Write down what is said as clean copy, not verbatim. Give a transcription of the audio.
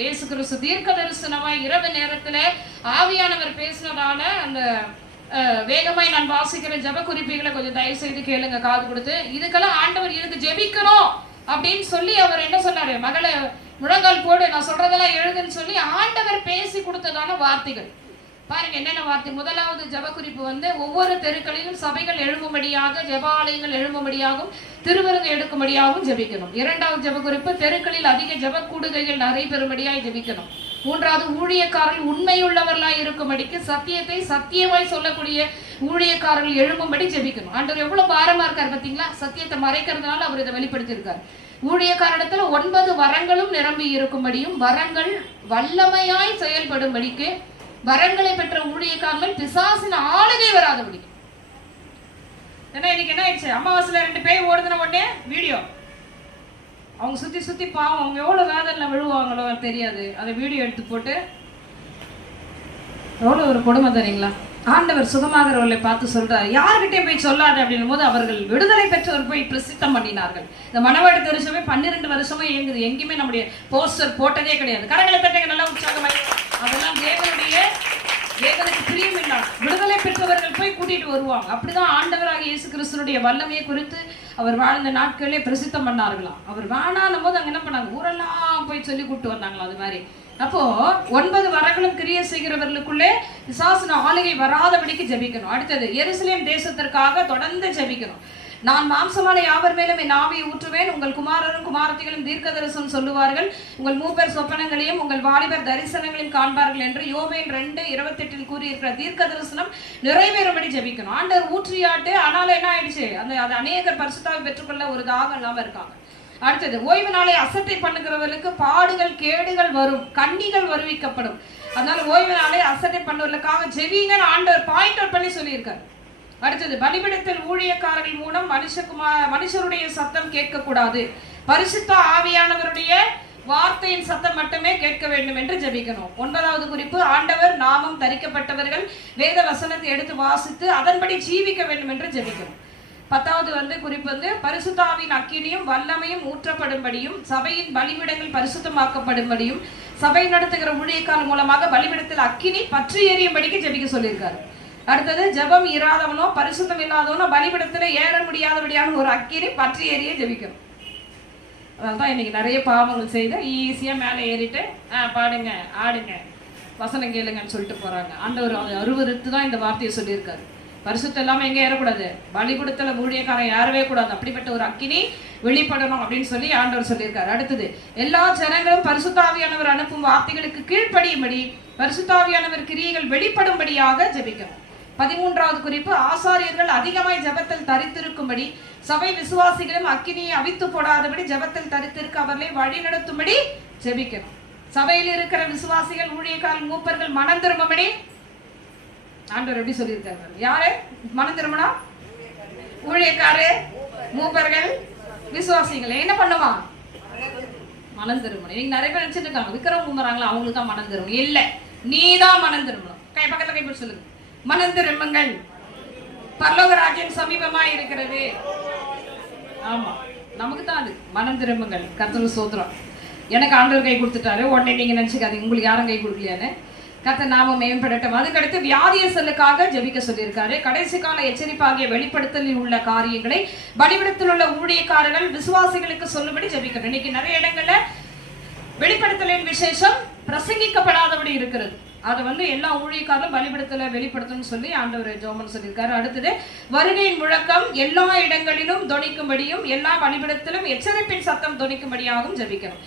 இயேசு கிறிஸ்து தீர்க்க தரிசனமாய் இரவு நேரத்துல ஆவியானவர் பேசினதால அந்த வேகமாய் நான் வாசிக்கிற ஜப குறிப்புகளை கொஞ்சம் தயவு செய்து கேளுங்க, காது கொடுத்து. இதுக்கெல்லாம் ஆண்டவர் இருந்து ஜெபிக்கணும் அப்படின்னு சொல்லி அவர் என்ன சொன்னாரு, மகளை முழங்கால் போடு, நான் சொல்றதெல்லாம் எழுதுன்னு சொல்லி ஆண்டவர் பேசி கொடுத்ததான வார்த்தைகள் பாருங்க. என்னென்ன வார்த்தை? முதலாவது ஜப குறிப்பு ஒவ்வொரு தெருக்களிலும் சபைகள் எழும்பும்படியாக, ஜெபாலயங்கள் எழும்பும்படியாகவும், திருவிருந்து எடுக்கும்படியாகவும் ஜெபிக்கணும். இரண்டாவது ஜப குறிப்பு, தெருக்களில் அதிக ஜப கூடுகைகள் நடைபெறும்படியாய் ஜெபிக்கணும். மூன்றாவது, ஊழியக்காரர்கள் உண்மையுள்ளவர்களாய் இருக்கும்படிக்கு சத்தியத்தை சத்தியமாய் சொல்லக்கூடிய ஊழியக்காரர்கள் எழும்பும்படி ஜெபிக்கணும். ஆண்டவர் எவ்வளவு பாரமா இருக்காரு பார்த்தீங்களா? சத்தியத்தை மறைக்கிறதுனால அவர் இதை வெளிப்படுத்தி இருக்காரு. ஊழியக்காரஇடத்துல 9 வரங்களும் நிரம்பி இருக்கும்படியும், வரங்கள் வல்லமையாய் செயல்படும்படிக்கு, வரங்களை பெற்ற ஊழியக்காரர்கள் பிசாசின் ஆளுகை வராதபடி. ஏன்னா இன்னைக்கு என்ன ஆயிடுச்சு, அமாவாசையில 2 பேய் ஓடுதுன உடனே வீடியோ, அவங்க சுத்தி சுத்தி பாவம், அவங்க எவ்வளவு வேதனைல விழுவாங்களோ தெரியாது, அதை வீடியோ எடுத்து போட்டு எவ்வளவு ஒரு கொடுமை தெரியுங்களா? ஆண்டவர் சுகமாகிறவர்களை பார்த்து சொல்றாரு, யார்கிட்டயும் போய் சொல்லாது அப்படின்னும் போது அவர்கள் விடுதலை பெற்றவர் போய் பிரசித்தம் பண்ணினார்கள். இந்த மணவாடு திருச்சபை 12 வருஷமா இயங்குது. எங்கேயுமே நம்முடைய போஸ்டர் போட்டதே கிடையாது. கரங்களை தட்டங்க நல்லா உற்சாகமாய். அதெல்லாம் தேவனுக்கு பிரியம் இல்லாத விடுதலை பெற்றவர்கள் போய் கூட்டிட்டு வருவாங்க. அப்படிதான் ஆண்டவராக இயேசு கிறிஸ்துனுடைய வல்லமையை குறித்து அவர் வாழ்ந்த நாட்களே பிரசித்தம் பண்ணார்களாம். அவர் வேணாலும் போது அங்க என்ன பண்ணாங்க, ஊரெல்லாம் போய் சொல்லி கூப்பிட்டு வந்தாங்களா. அது மாதிரி அப்போ 9 வரங்களும் கிரியை செய்கிறவர்களுக்குள்ளே பிசாசின் ஆளுகை வராதபடிக்கு ஜெபிக்கணும். அடுத்தது, எருசலேம் தேசத்திற்காக தொடர்ந்து ஜெபிக்கணும். நான் மாம்சமான யாவர் மேலும் என் ஆவியை ஊற்றுவேன், உங்கள் குமாரரும் குமாரத்திகளும் தீர்க்க தரிசனம் சொல்லுவார்கள், உங்கள் மூப்பர் சொப்பனங்களையும் உங்கள் வாலிபர் தரிசனங்களையும் காண்பார்கள் என்று யோவேல் 2:28 கூறியிருக்கிற தீர்க்க தரிசனம் நிறைவேறும்படி ஜெபிக்கணும். ஆண்டவர் ஊற்றியாட்டு, ஆனாலும் என்ன ஆயிடுச்சு, அது அநேகர் பரிசுத்தாவை பெற்றுக்கொள்ள ஒரு தாகம் இல்லாம இருக்காங்க. அடுத்தது, ஓய்வு நாளை அசட்டை பண்ணுகிறவர்களுக்கு பாடுகள் கேடுகள் வரும், கண்ணிகள் வருவிக்கப்படும். அதனால ஓய்வு நாளை அசட்டை பண்ணுவதற்காக ஜெபிங்கன்னு ஆண்டவர் பாயிண்ட் அவுட் பண்ணி சொல்லியிருக்காரு. அடுத்தது, பலிபீடத்தில் ஊழியக்காரர்கள் மூலம் மனுஷருடைய சத்தம் கேட்கக்கூடாது, பரிசுத்த ஆவியானவருடைய வார்த்தையின் சத்தம் மட்டுமே கேட்க வேண்டும் என்று ஜெபிக்கணும். 9வது குறிப்பு, ஆண்டவர் நாமம் தரிக்கப்பட்டவர்கள் வேத வசனத்தை எடுத்து வாசித்து அதன்படி ஜீவிக்க வேண்டும் என்று ஜெபிக்கணும். 10வது குறிப்பு பரிசுத்த ஆவியின் அக்கினியும் வல்லமையும் ஊற்றப்படும்படியும், சபையின் பலிபீடங்கள் பரிசுத்தமாக்கப்படும்படியும், சபை நடத்துகிற ஊழியக்காரர் மூலமாக பலிபீடத்தில் அக்கினி பற்றி எரியும்படிக்கு ஜெபிக்க சொல்லியிருக்காரு. அடுத்தது, ஜபம் இராதவனோ பரிசுத்தம் இல்லாதவனோ பலிபீடத்துல ஏற முடியாதபடியான ஒரு அக்கினி பற்றி எரிய ஜெபிக்கணும். அதனால்தான் இன்னைக்கு நிறைய பாவங்கள் செய்து ஈஸியா மேலே ஏறிட்டு பாடுங்க ஆடுங்க வசனம் கேளுங்கன்னு சொல்லிட்டு போறாங்க. ஆண்டவர் அருவருத்து தான் இந்த வார்த்தையை சொல்லியிருக்காரு. பரிசுத்தம் இல்லாம எங்க ஏறக்கூடாது, பலிபீடத்துல ஊழியக்காரன் ஏறவே கூடாது, அப்படிப்பட்ட ஒரு அக்கினி வெளிப்படணும் அப்படின்னு சொல்லி ஆண்டவர் சொல்லியிருக்காரு. அடுத்தது, எல்லா ஜனங்களும் பரிசுத்தாவியானவர் அனுப்பும் வார்த்தைகளுக்கு கீழ்ப்படியும்படி பரிசுத்தாவியானவர் கிரியைகள் வெளிப்படும்படியாக ஜெபிக்கணும். 13வது குறிப்பு, ஆசாரியர்கள் அதிகமாய் ஜபத்தில் தரித்திருக்கும்படி, சபை விசுவாசிகளும் அக்கினியை அவித்து போடாதபடி ஜபத்தில் தரித்திருக்க அவர்களை வழி நடத்தும்படி ஜெபிக்கணும். சபையில் இருக்கிற விசுவாசிகள் ஊழியக்காரர்கள் மூப்பர்கள் மனம் திரும்பும்படி ஆண்டவர் எப்படி சொல்லியிருக்காரு? யாரு மனம் திரும்பணும்? ஊழியக்காரு, மூப்பர்கள், விசுவாசிகள் என்ன பண்ணுவான்? மனம் திரும்பணும். நீங்க நிறைய பேர் நினைச்சிட்டு இருக்காங்க விக்ரம் கும்புறாங்களா அவங்களுக்கு தான் மனம் திரும்பணும். இல்ல, நீ தான் மனம் திரும்பணும். பக்கத்துல கை போட்டு சொல்லுங்க, மனம் திரும்புங்கள், பரலோக ராஜ்யம் சமீபமா இருக்கிறது. ஆமா, நமக்கு தான் அது. மனம் திரும்புங்கள். கர்த்தருக்கு ஸ்தோத்திரம். எனக்கு ஆண்டவர் கை கொடுத்துட்டாரு, உடனே நீங்க நினைச்சுக்காதீங்க உங்களுக்கு யாரும் கை கொடுக்கலையான்னு. கர்த்தர் நாமம் மேம்படட்டும். அதுக்கடுத்து வியாதியர்களுக்காக ஜெபிக்க சொல்லியிருக்காரு. கடைசி கால எச்சரிப்பாகிய வெளிப்படுத்தலில் உள்ள காரியங்களை பலிபீடத்தில் உள்ள ஊழியக்காரர்கள் விசுவாசிகளுக்கு சொல்லும்படி ஜெபிக்கணும். இன்னைக்கு நிறைய இடங்கள்ல வெளிப்படுத்தலின் விசேஷம் பிரசங்கிக்கப்படாதபடி இருக்கிறது. அதை எல்லா ஊழியக்காரரும் பலிபீடத்துல வெளிப்படுத்தணும்னு சொல்லி ஆண்டவர் ஜெபம் சொல்லியிருக்காரு. அடுத்தது, வருகையின் முழக்கம் எல்லா இடங்களிலும் தொனிக்கும்படியும் எல்லா பலிபீடத்திலும் எச்சரிப்பின் சத்தம் தொனிக்கும்படியாகவும் ஜெபிக்கணும்.